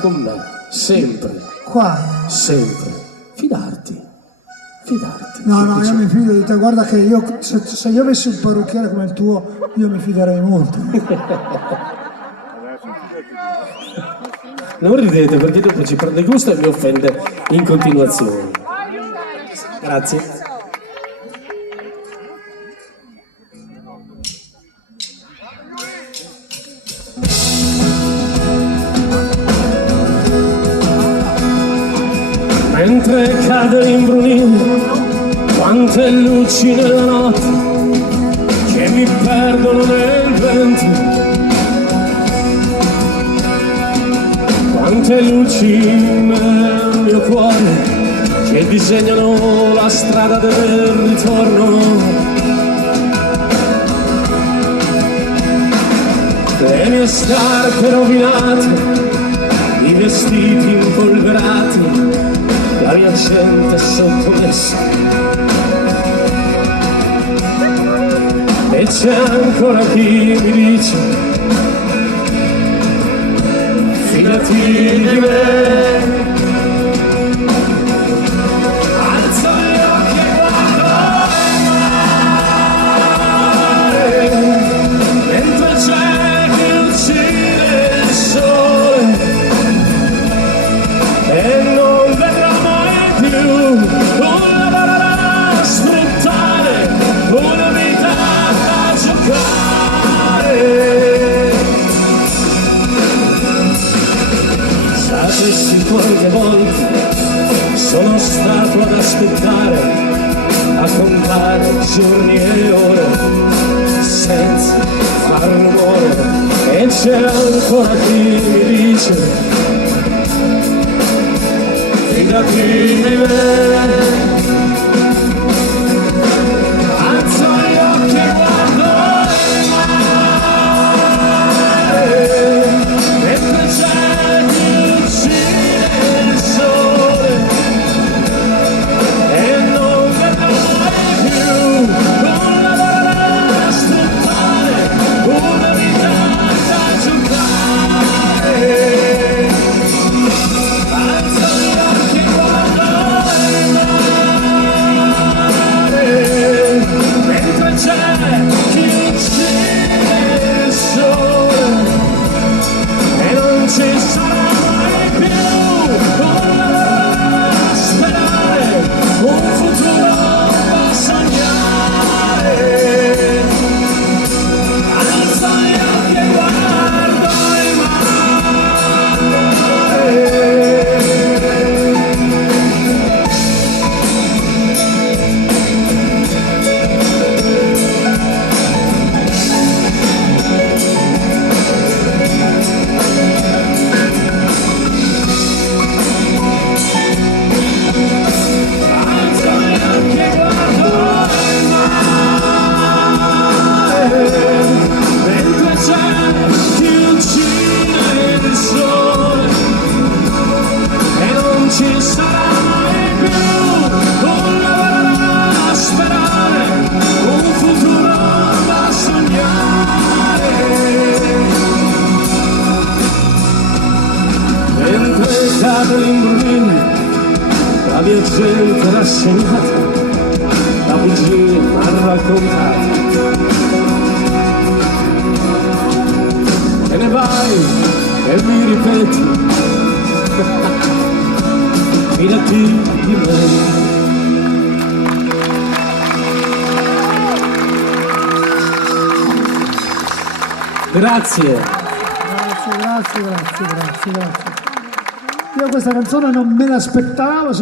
con me, sempre. Qua? Sempre. Fidarti. No, io mi fido di te, guarda che io, se io avessi un parrucchiere come il tuo, io mi fiderei molto. Non ridete perché dopo ci prende gusto e mi offende in continuazione. Grazie. Mentre cade l'imbrunire, quante luci nella notte che mi perdono nel vento, quante luci nel mio cuore che disegnano la strada del ritorno. Le mie scarpe rovinate, i vestiti impolverati, la mia gente sottomessa, e c'è ancora chi mi dice fidati di me. Alzo gli occhi e guardo il mare, mentre c'è chi uccide il sole e non vedrà un lavoro da sfruttare, una vita da giocare. Sapessi quante volte sono stato ad aspettare, a contare giorni e ore senza far rumore, e c'è ancora chi mi dice fidati di me. Alzo gli occhi e guardo il mare, mentre c'è chi uccide il sole e non vedrà mai più un lavoro da sfruttare, una vita da giocare. Ci sarà mai più un lavoro da sperare, un futuro da sognare. Alzo gli occhi e guardo il ci sarà mai più un lavoro da sperare, un futuro da sognare. Mentre cade l'imbrunire, la mia gente rassegnata, la bugia a raccontare. E ne vai e mi ripeti fidati di me. Grazie. Io questa canzone non me l'aspettavo.